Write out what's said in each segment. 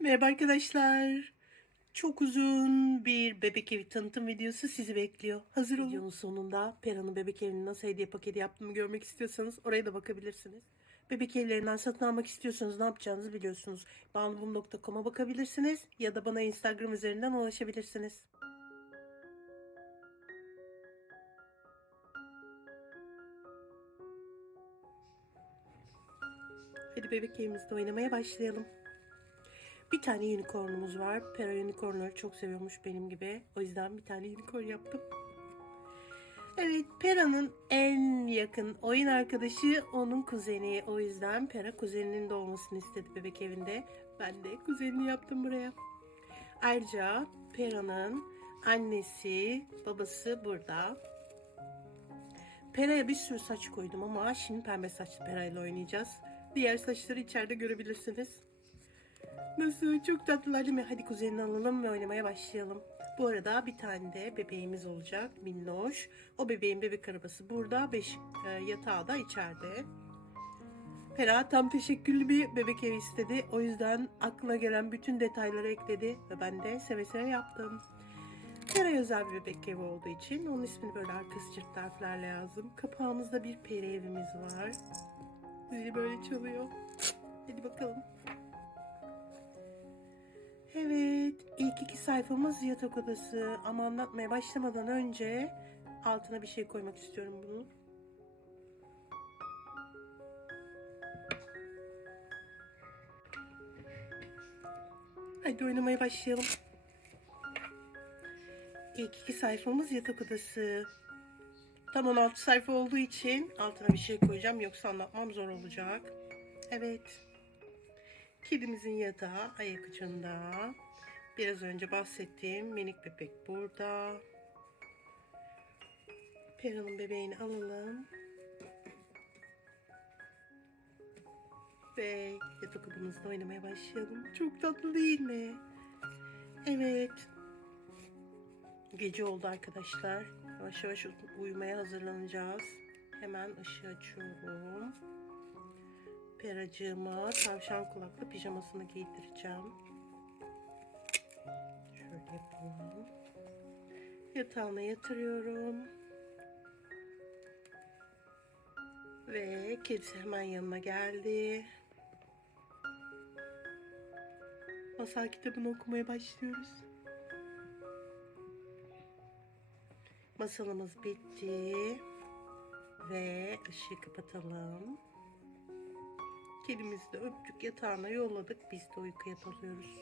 Merhaba arkadaşlar. Çok uzun bir bebek evi tanıtım videosu sizi bekliyor. Hazır olun. Videonun sonunda Pera'nın bebek evini nasıl hediye paketi yaptığımı görmek istiyorsanız oraya da bakabilirsiniz. Bebek evlerinden satın almak istiyorsanız ne yapacağınızı biliyorsunuz. Banlum.com'a bakabilirsiniz ya da bana Instagram üzerinden ulaşabilirsiniz. Hadi bebek evimizde oynamaya başlayalım. Bir tane unicornumuz var. Pera unicornları çok seviyormuş benim gibi. O yüzden bir tane unicorn yaptım. Evet, Pera'nın en yakın oyun arkadaşı onun kuzeni. O yüzden Pera kuzeninin de olmasını istedi bebek evinde. Ben de kuzenini yaptım buraya. Ayrıca Pera'nın annesi, babası burada. Pera'ya bir sürü saç koydum ama şimdi pembe saçlı Pera'yla oynayacağız. Diğer saçları içeride görebilirsiniz. Nasıl? Çok tatlılar değil mi? Hadi kuzenini alalım ve oynamaya başlayalım. Bu arada bir tane de bebeğimiz olacak. Minnoş. O bebeğin bebek arabası burada. Beş, e, yatağı da içeride. Pera tam teşekküllü bir bebek evi istedi. O yüzden aklına gelen bütün detayları ekledi. Ve ben de seve seve yaptım. Pera'ya özel bir bebek evi olduğu için onun ismini böyle arkası çift harflerle yazdım. Kapağımızda bir peri evimiz var. Zili böyle çalıyor. Hadi bakalım. Evet, ilk iki sayfamız yatak odası. Ama anlatmaya başlamadan önce altına bir şey koymak istiyorum bunu. Hadi oynamaya başlayalım. İlk iki sayfamız yatak odası. Tam 16 sayfa olduğu için altına bir şey koyacağım yoksa anlatmam zor olacak. Evet. Kedimizin yatağı ayak ucunda. Biraz önce bahsettiğim minik bebek burada. Pera'nın bebeğini alalım. Ve yatak odamızda oynamaya başlayalım. Çok tatlı değil mi? Evet. Gece oldu arkadaşlar. Yavaş yavaş uyumaya hazırlanacağız. Hemen ışığı açıyorum. Peracığıma tavşan kulaklı pijamasını giydireceğim. Şöyle yapalım. Yatağına yatırıyorum. Ve kedisi hemen yanına geldi. Masal kitabını okumaya başlıyoruz. Masalımız bitti. Ve ışığı kapatalım. Kedimizi de öptük yatağına yolladık. Biz de uykuya dalıyoruz.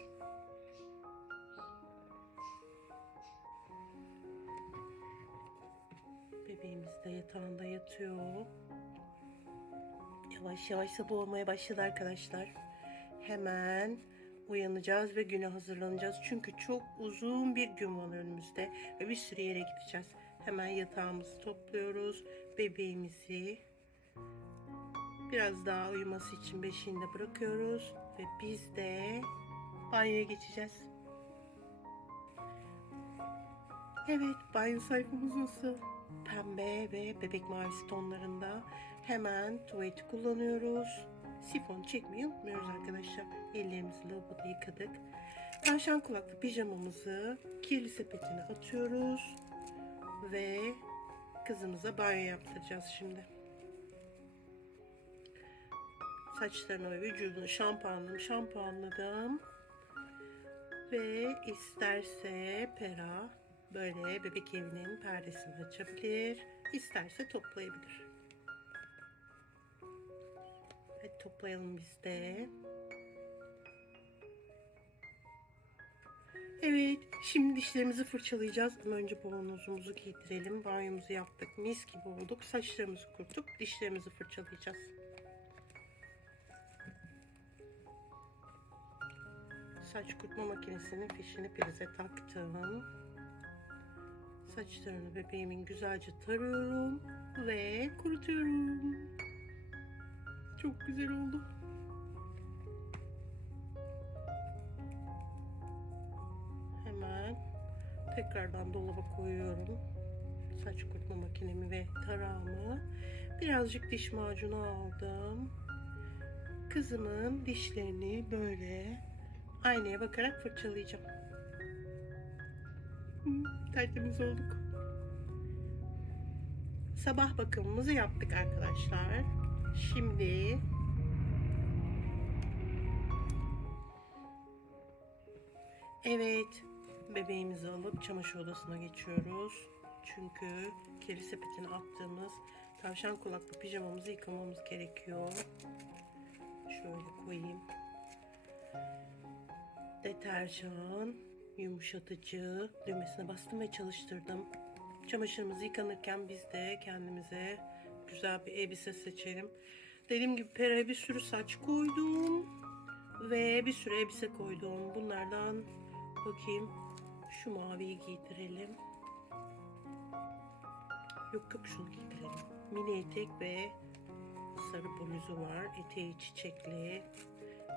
Bebeğimiz de yatağında yatıyor. Yavaş yavaş sabah olmaya başladı arkadaşlar. Hemen uyanacağız ve güne hazırlanacağız. Çünkü çok uzun bir gün var önümüzde ve bir sürü yere gideceğiz. Hemen yatağımızı topluyoruz. Bebeğimizi biraz daha uyuması için beşiğinde bırakıyoruz ve biz de banyoya geçeceğiz. Evet, banyo sayfamız nasıl? Pembe ve bebek mavisi tonlarında. Hemen tuvaleti kullanıyoruz. Sifon çekmeyi unutmuyoruz arkadaşlar. Ellerimizi lavaboda yıkadık. Tavşan kulaklı pijamamızı kirli sepetine atıyoruz. Ve kızımıza banyo yaptıracağız şimdi. Saçlarını ve vücudunu şampuanladım, şampuanladım. Ve isterse Pera böyle bebek evinin perdesini açabilir. isterse toplayabilir. Hadi toplayalım biz de. Evet, şimdi dişlerimizi fırçalayacağız. Önce bornozumuzu giydirelim. Banyomuzu yaptık, mis gibi olduk. Saçlarımızı kurtup dişlerimizi fırçalayacağız. Saç kurutma makinesinin fişini prize taktım. Saçlarını bebeğimin güzelce tarıyorum ve kurutuyorum. Çok güzel oldu. Hemen tekrardan dolaba koyuyorum. Saç kurutma makinemi ve tarağımı. Birazcık diş macunu aldım. Kızımın dişlerini böyle aynaya bakarak fırçalayacağım. Hı, tertemiz olduk. Sabah bakımımızı yaptık arkadaşlar. Şimdi Evet, bebeğimizi alıp çamaşır odasına geçiyoruz. Çünkü kirli sepetine attığımız tavşan kulaklı pijamamızı yıkamamız gerekiyor. Şöyle koyayım. Deterjan, yumuşatıcı düğmesine bastım ve çalıştırdım. Çamaşırımız yıkanırken biz de kendimize güzel bir elbise seçelim. Dediğim gibi Pera'ya bir sürü saç koydum. Ve bir sürü elbise koydum. Bunlardan bakayım. Şu maviyi giydirelim. Yok yok şunu giydirelim. Mini etek ve sarı bluzu var. Eteği çiçekli.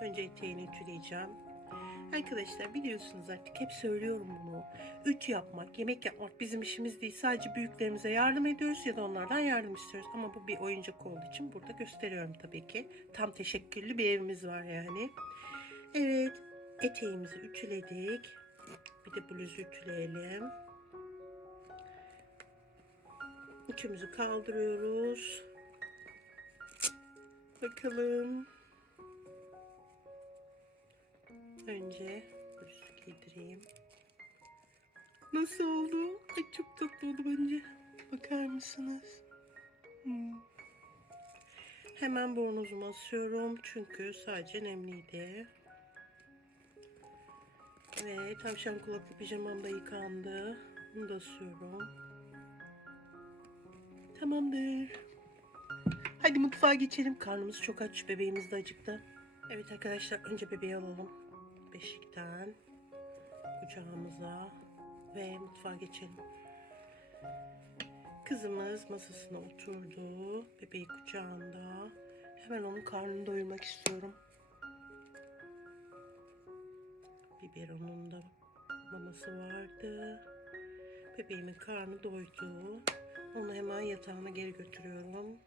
Önce eteğini ütüleyeceğim. Arkadaşlar biliyorsunuz artık hep söylüyorum bunu. Ütü yapmak, yemek yapmak bizim işimiz değil. Sadece büyüklerimize yardım ediyoruz ya da onlardan yardım istiyoruz. Ama bu bir oyuncak olduğu için burada gösteriyorum tabii ki. Tam teşekküllü bir evimiz var yani. Evet, eteğimizi ütüledik. Bir de bluzu ütüleyelim. Ütümüzü kaldırıyoruz. Bakalım. Önce bluzu giydireyim. Nasıl oldu? Ay çok tatlı oldu bence. Bakar mısınız? Hmm. Hemen bornozumu asıyorum çünkü sadece nemliydi. Ve tavşan kulaklı pijamam da yıkandı. Bunu da asıyorum. Tamamdır. Hadi mutfağa geçelim. Karnımız çok aç. Bebeğimiz de acıktı. Evet arkadaşlar önce bebeği alalım. Beşikten kucağımıza ve mutfağa geçelim. Kızımız masasına oturdu. Bebeği kucağında. Hemen onun karnını doyurmak istiyorum. Biberonun da maması vardı. Bebeğimin karnı doydu. Onu hemen yatağına geri götürüyorum.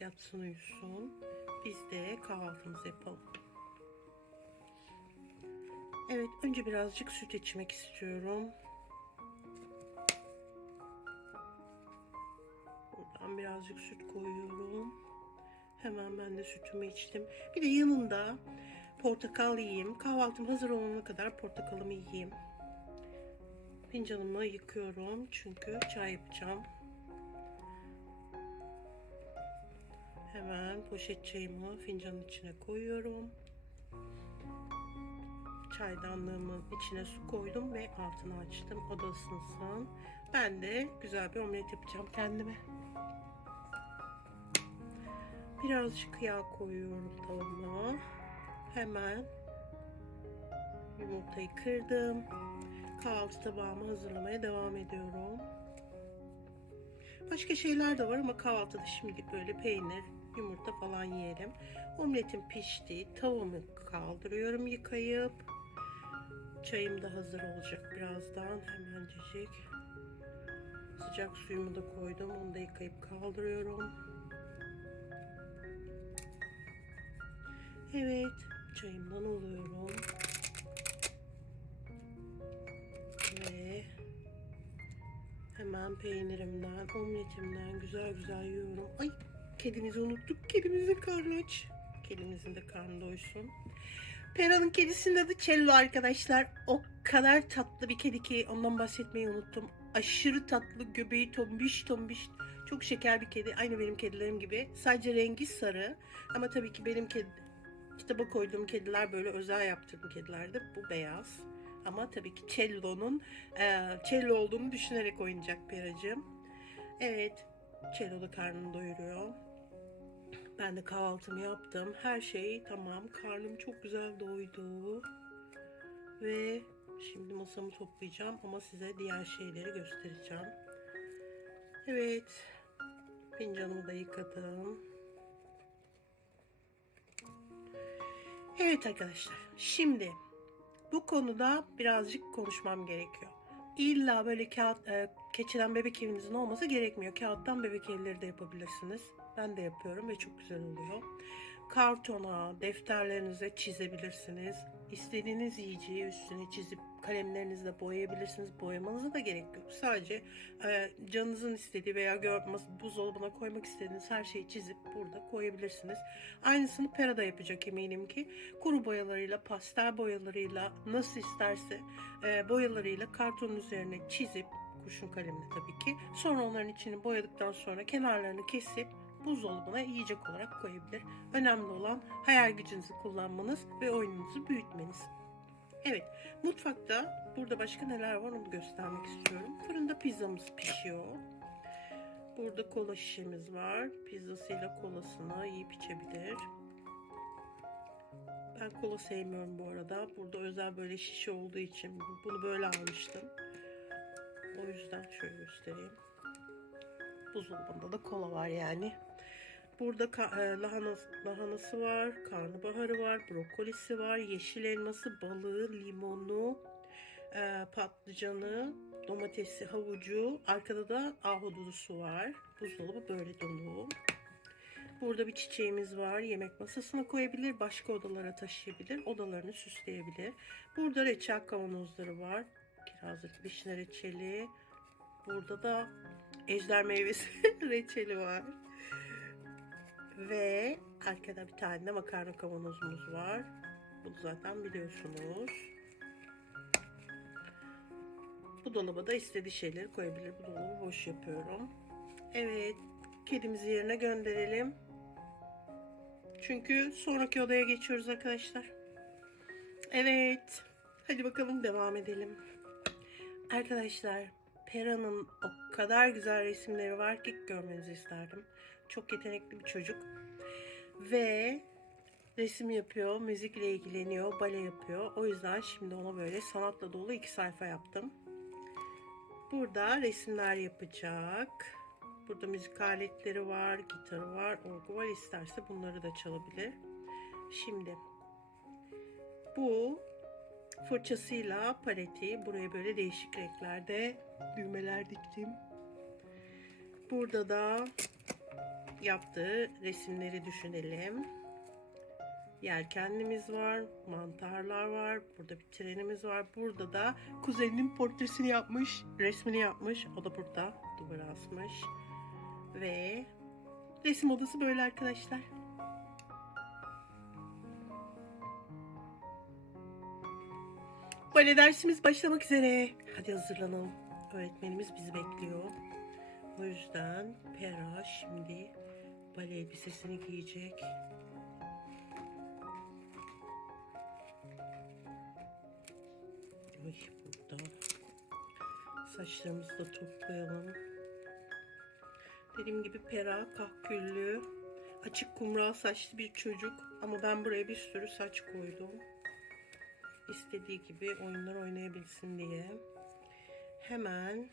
Yatsın uyusun. Biz de kahvaltımızı yapalım. Evet, önce birazcık süt içmek istiyorum. Buradan birazcık süt koyuyorum. Hemen ben de sütümü içtim. Bir de yanında portakal yiyeyim. Kahvaltım hazır olana kadar portakalımı yiyeyim. Fincanımı yıkıyorum çünkü çay yapacağım. Hemen poşet çayımı fincanın içine koyuyorum. Çaydanlığımın içine su koydum ve altını açtım. O da ısınsın. Ben de güzel bir omlet yapacağım kendime. Birazcık yağ koyuyorum tavama. Hemen yumurtayı kırdım. Kahvaltı tabağımı hazırlamaya devam ediyorum. Başka şeyler de var ama kahvaltıda şimdi böyle peynir, yumurta falan yiyelim. Omletim pişti. Tavuğumu kaldırıyorum yıkayıp. Çayım da hazır olacak birazdan. Hemencecik. Sıcak suyumu da koydum. Onu da yıkayıp kaldırıyorum. Evet. Çayımdan alıyorum. Ve hemen peynirimden, omletimden güzel güzel yiyorum. Ay kedimizi unuttuk. Kedimizin karnı aç. Kedimizin de karnı doysun. Pera'nın kedisinin adı Cello arkadaşlar. O kadar tatlı bir kedi ki ondan bahsetmeyi unuttum. Aşırı tatlı, göbeği tombiş tombiş. Çok şeker bir kedi. Aynı benim kedilerim gibi. Sadece rengi sarı. Ama tabii ki benim kedi, kitaba koyduğum kediler böyle özel yaptığım kedilerdi. Bu beyaz. Ama tabii ki Cello'nun e, Cello olduğunu düşünerek oynayacak Pera'cığım. Evet. Cello da karnını doyuruyor. Ben de kahvaltımı yaptım. Her şey tamam. Karnım çok güzel doydu. Ve şimdi masamı toplayacağım ama size diğer şeyleri göstereceğim. Evet. Fincanımı da yıkadım. Evet arkadaşlar. Şimdi bu konuda birazcık konuşmam gerekiyor. İlla böyle kağıt, e, keçiden bebek evinizin olması gerekmiyor. Kağıttan bebek evleri de yapabilirsiniz. Ben de yapıyorum ve çok güzel oluyor. kartona, defterlerinize çizebilirsiniz. İstediğiniz yiyeceği üstüne çizip kalemlerinizle boyayabilirsiniz. Boyamanıza da gerek yok. Sadece e, canınızın istediği veya görmez buzdolabına koymak istediğiniz her şeyi çizip burada koyabilirsiniz. Aynısını Pera'da yapacak eminim ki. Kuru boyalarıyla, pastel boyalarıyla nasıl isterse e, boyalarıyla kartonun üzerine çizip kurşun kalemle tabii ki. Sonra onların içini boyadıktan sonra kenarlarını kesip buzdolabına yiyecek olarak koyabilir. Önemli olan hayal gücünüzü kullanmanız ve oyununuzu büyütmeniz. Evet, mutfakta burada başka neler var onu göstermek istiyorum. Fırında pizzamız pişiyor. Burada kola şişemiz var. Pizzasıyla kolasını yiyip içebilir. Ben kola sevmiyorum bu arada. Burada özel böyle şişe olduğu için bunu böyle almıştım. O yüzden şöyle göstereyim. Buzdolabında da kola var yani. Burada e, lahanası, lahanası var, karnabaharı var, brokolisi var, yeşil elması, balığı, limonu, e, patlıcanı, domatesi, havucu. Arkada da ahududusu var. Buzdolabı böyle dolu. Burada bir çiçeğimiz var. Yemek masasına koyabilir, başka odalara taşıyabilir, odalarını süsleyebilir. Burada reçel kavanozları var. Kirazlık vişne reçeli. Burada da ejder meyvesi reçeli var. Ve arkada bir tane de makarna kavanozumuz var. Bunu zaten biliyorsunuz. Bu dolaba da istediği şeyleri koyabilir. Bu dolabı boş yapıyorum. Evet. Kedimizi yerine gönderelim. Çünkü sonraki odaya geçiyoruz arkadaşlar. Evet. Hadi bakalım devam edelim. Arkadaşlar Pera'nın o kadar güzel resimleri var ki görmenizi isterdim. Çok yetenekli bir çocuk. Ve resim yapıyor, müzikle ilgileniyor, bale yapıyor. O yüzden şimdi ona böyle sanatla dolu iki sayfa yaptım. Burada resimler yapacak. Burada müzik aletleri var, gitarı var, orgu var. İsterse bunları da çalabilir. Şimdi bu fırçasıyla paleti buraya böyle değişik renklerde düğmeler diktim. Burada da yaptığı resimleri düşünelim. Yelkenlimiz var, mantarlar var, burada bir trenimiz var. Burada da kuzeninin portresini yapmış, resmini yapmış. O da burada duvara asmış. Ve resim odası böyle arkadaşlar. Bale dersimiz başlamak üzere. Hadi hazırlanalım. Öğretmenimiz bizi bekliyor. O yüzden Pera şimdi bale elbisesini giyecek. Ay burada. Saçlarımızı da toplayalım. Dediğim gibi Pera kahküllü, açık kumral saçlı bir çocuk. Ama ben buraya bir sürü saç koydum. İstediği gibi oyunlar oynayabilsin diye. Hemen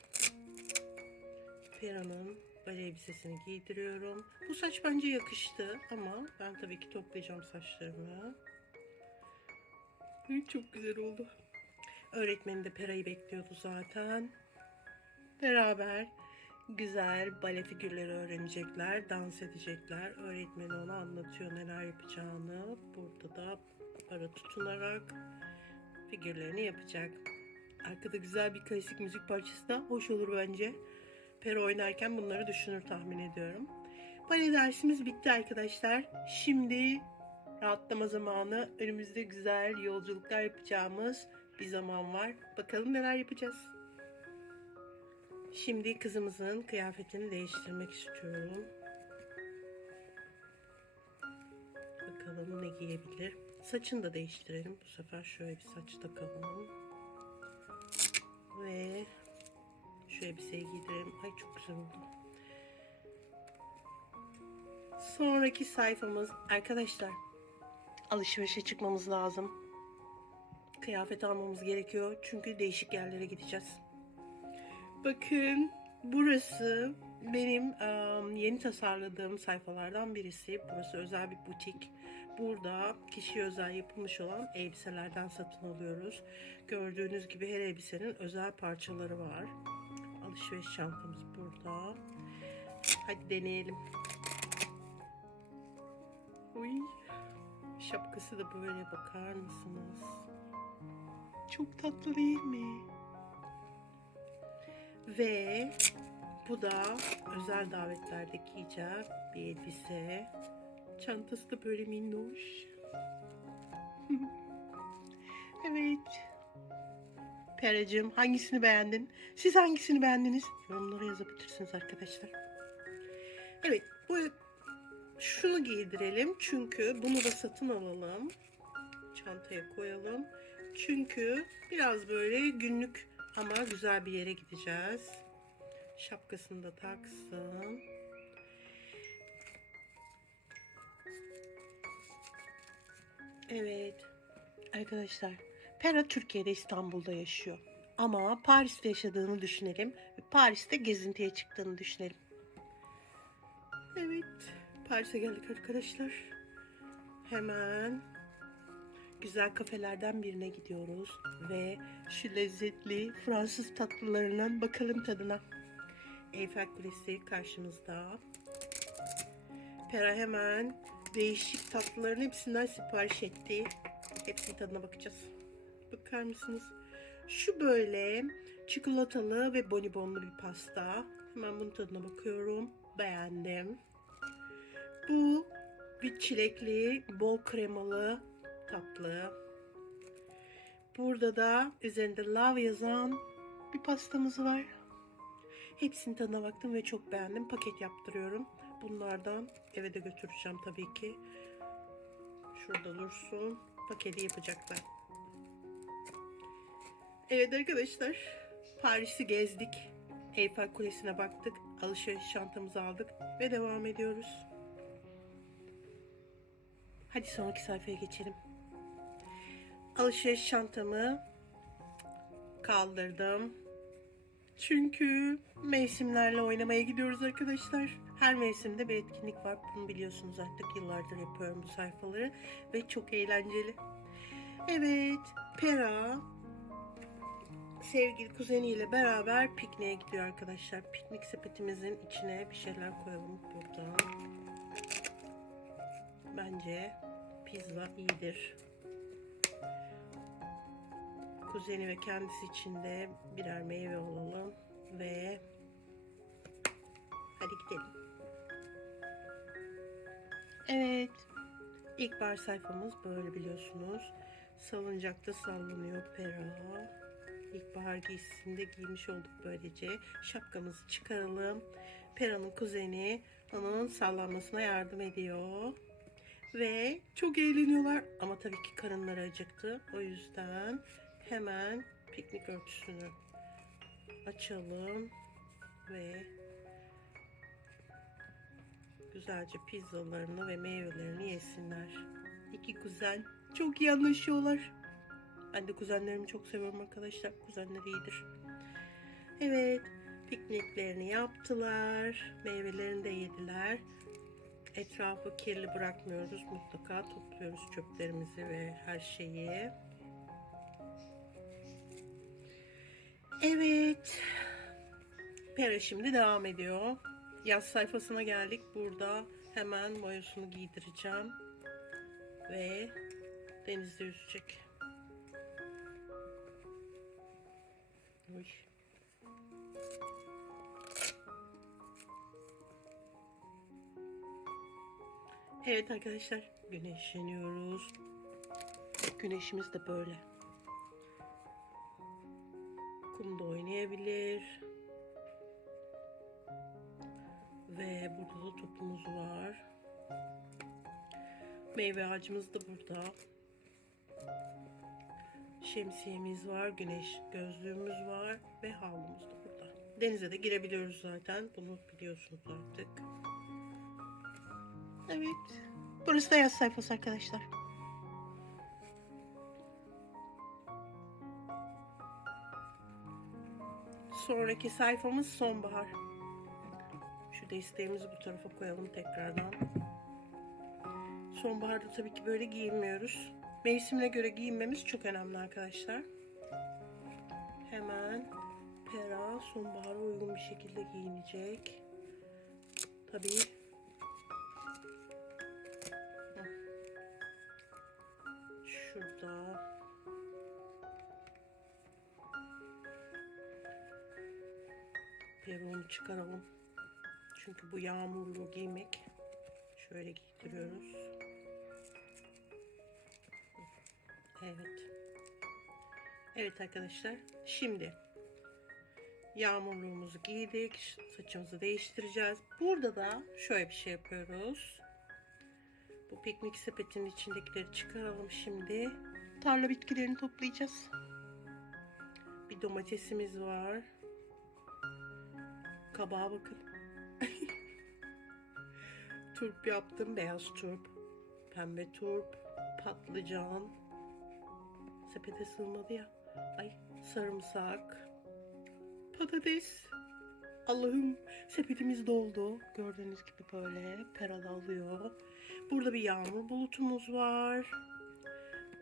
Pera'nın bale elbisesini giydiriyorum. Bu saç bence yakıştı ama ben tabii ki toplayacağım saçlarımı. Ay, Çok güzel oldu. Öğretmeni de Pera'yı bekliyordu zaten. Beraber güzel bale figürleri öğrenecekler, dans edecekler. Öğretmeni ona anlatıyor neler yapacağını. Burada da para tutunarak figürlerini yapacak. Arkada güzel bir klasik müzik parçası da hoş olur bence. Pera oynarken bunları düşünür tahmin ediyorum. Bale dersimiz bitti arkadaşlar. Şimdi rahatlama zamanı. Önümüzde güzel yolculuklar yapacağımız bir zaman var. Bakalım neler yapacağız. Şimdi kızımızın kıyafetini değiştirmek istiyorum. Bakalım ne giyebilir. Saçını da değiştirelim. Bu sefer şöyle bir saç takalım. Ve şu elbiseyi giydirelim. Ay çok güzel oldu. Sonraki sayfamız arkadaşlar alışverişe çıkmamız lazım. Kıyafet almamız gerekiyor. Çünkü değişik yerlere gideceğiz. Bakın burası benim em, yeni tasarladığım sayfalardan birisi. Burası özel bir butik. Burada kişiye özel yapılmış olan elbiselerden satın alıyoruz. Gördüğünüz gibi her elbisenin özel parçaları var. Alışveriş çantamız burada. Hadi deneyelim. Uy. Şapkası da böyle bakar mısınız? Çok tatlı değil mi? Ve bu da özel davetlerde giyeceğim bir elbise. Çantası da böyle minnoş. evet. Peracığım hangisini beğendin? Siz hangisini beğendiniz? Yorumlara yazabilirsiniz arkadaşlar. Evet bu şunu giydirelim çünkü bunu da satın alalım. Çantaya koyalım. Çünkü biraz böyle günlük ama güzel bir yere gideceğiz. Şapkasını da taksın. Evet. Arkadaşlar, Pera Türkiye'de İstanbul'da yaşıyor. Ama Paris'te yaşadığını düşünelim. Paris'te gezintiye çıktığını düşünelim. Evet. Paris'e geldik arkadaşlar. Hemen güzel kafelerden birine gidiyoruz ve şu lezzetli Fransız tatlılarından bakalım tadına. Eyfel Kulesi karşımızda. Pera hemen değişik tatlıların hepsinden sipariş etti. Hepsinin tadına bakacağız. Bakar mısınız? Şu böyle çikolatalı ve bonibonlu bir pasta. Hemen bunun tadına bakıyorum. Beğendim. Bu bir çilekli, bol kremalı tatlı. Burada da üzerinde love yazan bir pastamız var. Hepsinin tadına baktım ve çok beğendim. Paket yaptırıyorum. Bunlardan eve de götüreceğim tabii ki. Şurada dursun. Paketi yapacaklar. Evet arkadaşlar. Paris'i gezdik. Eyfel Kulesi'ne baktık. Alışveriş çantamızı aldık. Ve devam ediyoruz. Hadi sonraki sayfaya geçelim. Alışveriş çantamı kaldırdım. Çünkü mevsimlerle oynamaya gidiyoruz arkadaşlar. Her mevsimde bir etkinlik var. Bunu biliyorsunuz artık yıllardır yapıyorum bu sayfaları. Ve çok eğlenceli. Evet, Pera sevgili kuzeniyle beraber pikniğe gidiyor arkadaşlar. Piknik sepetimizin içine bir şeyler koyalım burada. Bence pizza iyidir. Kuzeni ve kendisi için de birer meyve alalım ve hadi gidelim. Evet. İlk bar sayfamız böyle biliyorsunuz. Salıncakta sallanıyor Pera. İlkbahar giysisini de giymiş olduk böylece. Şapkamızı çıkaralım. Pera'nın kuzeni onun sallanmasına yardım ediyor. Ve çok eğleniyorlar. Ama tabii ki karınları acıktı. O yüzden hemen piknik örtüsünü açalım. Ve güzelce pizzalarını ve meyvelerini yesinler. İki kuzen çok iyi anlaşıyorlar. Ben de kuzenlerimi çok seviyorum arkadaşlar. Kuzenler iyidir. Evet, pikniklerini yaptılar. Meyvelerini de yediler. Etrafı kirli bırakmıyoruz. Mutlaka topluyoruz çöplerimizi ve her şeyi. Evet. Pera şimdi devam ediyor. Yaz sayfasına geldik. Burada hemen boyasını giydireceğim. Ve denizde yüzecek. Uy. Evet arkadaşlar güneşleniyoruz. Güneşimiz de böyle. Kumda oynayabilir. Ve burada da topumuz var. Meyve ağacımız da burada. Şemsiyemiz var, güneş gözlüğümüz var ve havlumuz da burada. Denize de girebiliyoruz zaten. Bunu biliyorsunuz artık. Evet. Burası da yaz sayfası arkadaşlar. Sonraki sayfamız sonbahar. Şu desteğimizi bu tarafa koyalım tekrardan. Sonbaharda tabii ki böyle giyinmiyoruz. Mevsimine göre giyinmemiz çok önemli arkadaşlar. Hemen Pera sonbahara uygun bir şekilde giyinecek. Tabii. Şurada. Peruğunu çıkaralım. Çünkü bu yağmurlu giymek. Şöyle giydiriyoruz. Evet. Evet arkadaşlar. Şimdi yağmurluğumuzu giydik. Saçımızı değiştireceğiz. Burada da şöyle bir şey yapıyoruz. Bu piknik sepetinin içindekileri çıkaralım şimdi. Tarla bitkilerini toplayacağız. Bir domatesimiz var. Kabağa bakın. Turp yaptım. Beyaz turp. Pembe turp. Patlıcan. Sepete sığmadı ya. Ay sarımsak. Patates. Allah'ım sepetimiz doldu. Gördüğünüz gibi böyle peralı alıyor. Burada bir yağmur bulutumuz var.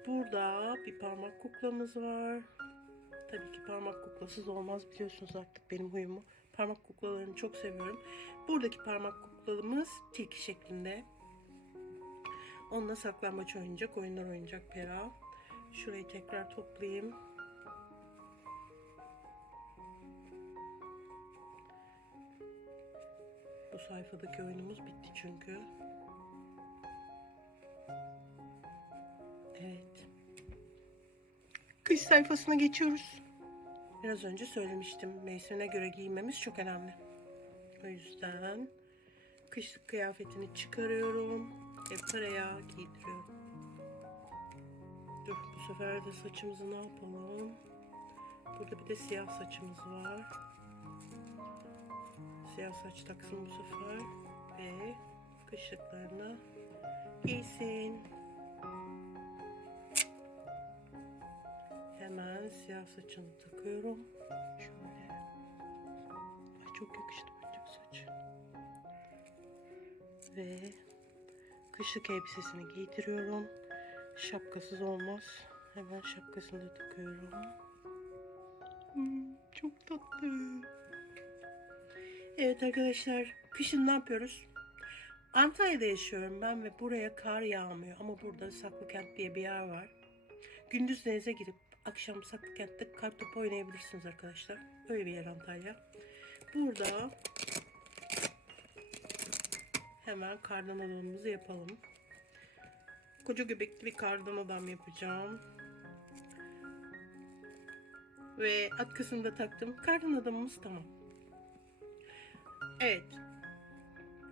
Burada bir parmak kuklamız var. Tabii ki parmak kuklasız olmaz biliyorsunuz artık benim huyumu. Parmak kuklalarını çok seviyorum. Buradaki parmak kuklamız tilki şeklinde. Onunla saklambaç oynayacak, oyunlar oynayacak Pera. Şurayı tekrar toplayayım. Bu sayfadaki oyunumuz bitti çünkü. Evet. Kış sayfasına geçiyoruz. Biraz önce söylemiştim. Mevsimine göre giyinmemiz çok önemli. O yüzden kışlık kıyafetini çıkarıyorum ve paraya giydiriyorum. Dur bu sefer de saçımızı ne yapalım? Burada bir de siyah saçımız var. Siyah saç taksın bu sefer ve kışlıklarını giysin. Hemen siyah saçını takıyorum. Şöyle. Ay çok yakıştı Ve kışlık elbisesini giydiriyorum. Şapkasız olmaz. Hemen şapkasını da takıyorum. Hmm, çok tatlı. Evet arkadaşlar, kışın ne yapıyoruz? Antalya'da yaşıyorum ben ve buraya kar yağmıyor ama burada Saklıkent diye bir yer var. Gündüz denize girip akşam Saklıkent'te kar topu oynayabilirsiniz arkadaşlar. Öyle bir yer Antalya. Burada hemen kardan yapalım. Koca göbekli bir kardan yapacağım. Ve atkısını da taktım. Kardan adamımız tamam. Evet.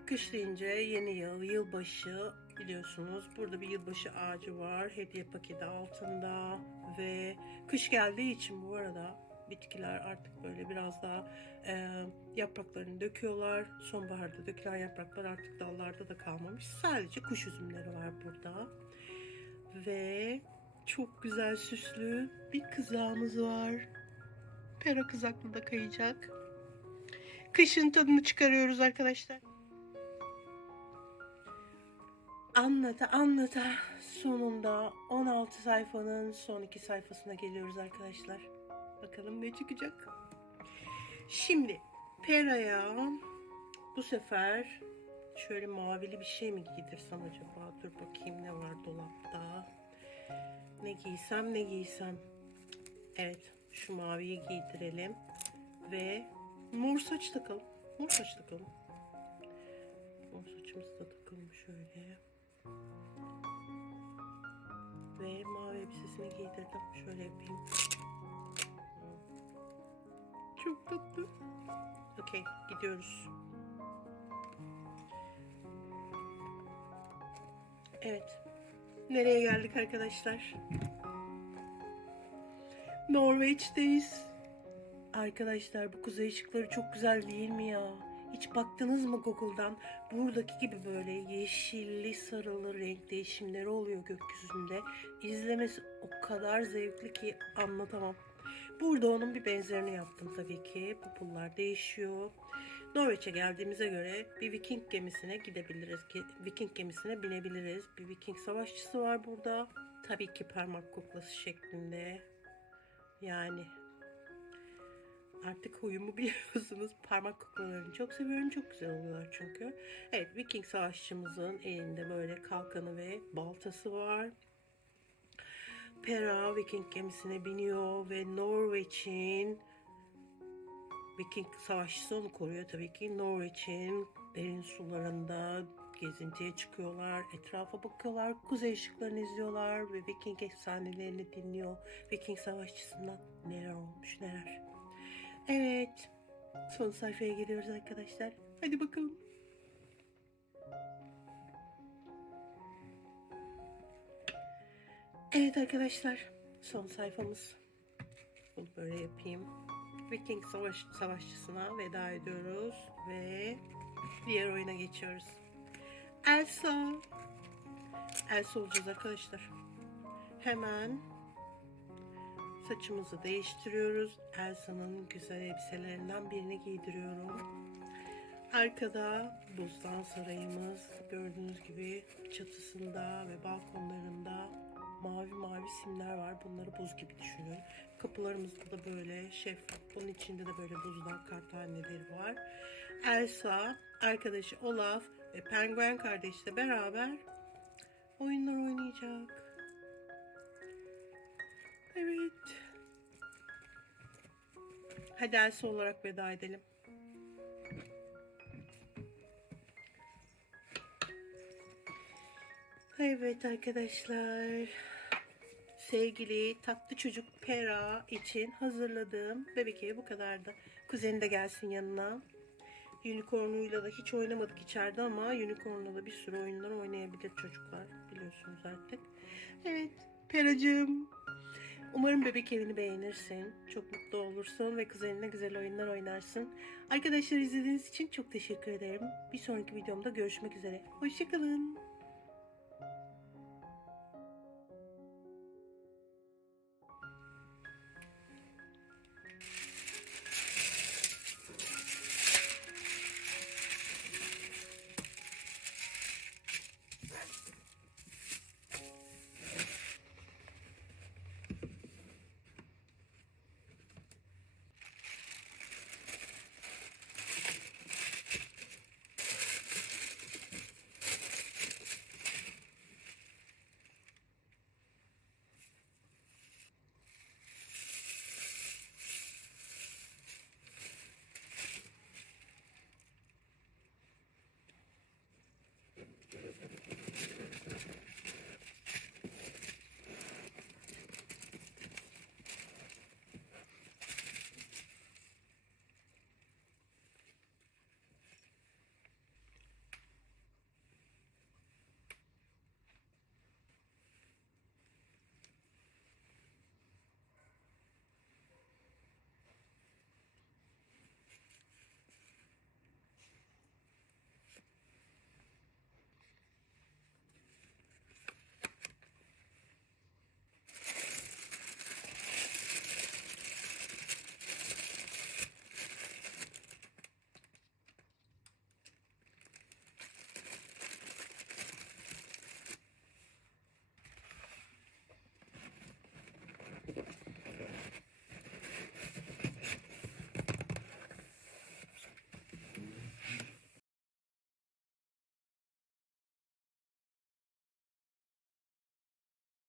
Kış deyince yeni yıl, yılbaşı biliyorsunuz. Burada bir yılbaşı ağacı var. Hediye paketi altında. Ve kış geldiği için bu arada bitkiler artık böyle biraz daha e, yapraklarını döküyorlar. Sonbaharda dökülen yapraklar artık dallarda da kalmamış. Sadece kuş üzümleri var burada. Ve çok güzel süslü bir kızağımız var. Pera kızaklı da kayacak. Kışın tadını çıkarıyoruz arkadaşlar. Anlata anlata sonunda 16 sayfanın son iki sayfasına geliyoruz arkadaşlar. Bakalım ne çıkacak. Şimdi Pera'ya bu sefer şöyle mavili bir şey mi giydirsem acaba? Dur bakayım ne var dolapta. Ne giysem ne giysem. Evet şu maviyi giydirelim. Ve mor saç takalım. Mor saç takalım. Mor saçımızı da takalım şöyle. Ve mavi elbisesini giydirdim. Şöyle yapayım. Çok tatlı. Okey gidiyoruz. Evet. Nereye geldik arkadaşlar? Norveç'teyiz. Arkadaşlar bu kuzey ışıkları çok güzel değil mi ya? Hiç baktınız mı Google'dan? Buradaki gibi böyle yeşilli sarılı renk değişimleri oluyor gökyüzünde. İzlemesi o kadar zevkli ki anlatamam. Burada onun bir benzerini yaptım tabii ki. Bu pullar değişiyor. Norveç'e geldiğimize göre bir Viking gemisine gidebiliriz. Viking gemisine binebiliriz. Bir Viking savaşçısı var burada. Tabii ki parmak kuklası şeklinde. Yani artık huyumu biliyorsunuz. Parmak kuklalarını çok seviyorum. Çok güzel oluyorlar çünkü. Evet Viking savaşçımızın elinde böyle kalkanı ve baltası var. Pera Viking gemisine biniyor ve Norveç'in Viking savaşçısı onu koruyor tabii ki. Norveç'in derin sularında gezintiye çıkıyorlar. Etrafa bakıyorlar. Kuzey ışıklarını izliyorlar ve Viking efsanelerini dinliyor. Viking savaşçısından neler olmuş neler. Evet. Son sayfaya geliyoruz arkadaşlar. Hadi bakalım. Evet arkadaşlar. Son sayfamız. Bunu böyle yapayım. Viking savaş, savaşçısına veda ediyoruz ve diğer oyuna geçiyoruz. Elsa. Elsa olacağız arkadaşlar. Hemen saçımızı değiştiriyoruz. Elsa'nın güzel elbiselerinden birini giydiriyorum. Arkada buzdan sarayımız gördüğünüz gibi çatısında ve balkonlarında mavi mavi simler var. Bunları buz gibi düşünün. Kapılarımızda da böyle şeffaf. Bunun içinde de böyle buzdan kart taneleri var. Elsa, arkadaşı Olaf ve Penguen kardeşle beraber oyunlar oynayacak. Evet. Hadi Elsa olarak veda edelim. Evet arkadaşlar. Sevgili tatlı çocuk Pera için hazırladığım bebek evi bu kadardı. Kuzeni de gelsin yanına. Unicorn'uyla da hiç oynamadık içeride ama Unicorn'la da bir sürü oyunlar oynayabilir çocuklar. Biliyorsunuz artık. Evet Peracığım. Umarım bebek evini beğenirsin. Çok mutlu olursun ve kuzenine güzel oyunlar oynarsın. Arkadaşlar izlediğiniz için çok teşekkür ederim. Bir sonraki videomda görüşmek üzere. Hoşçakalın.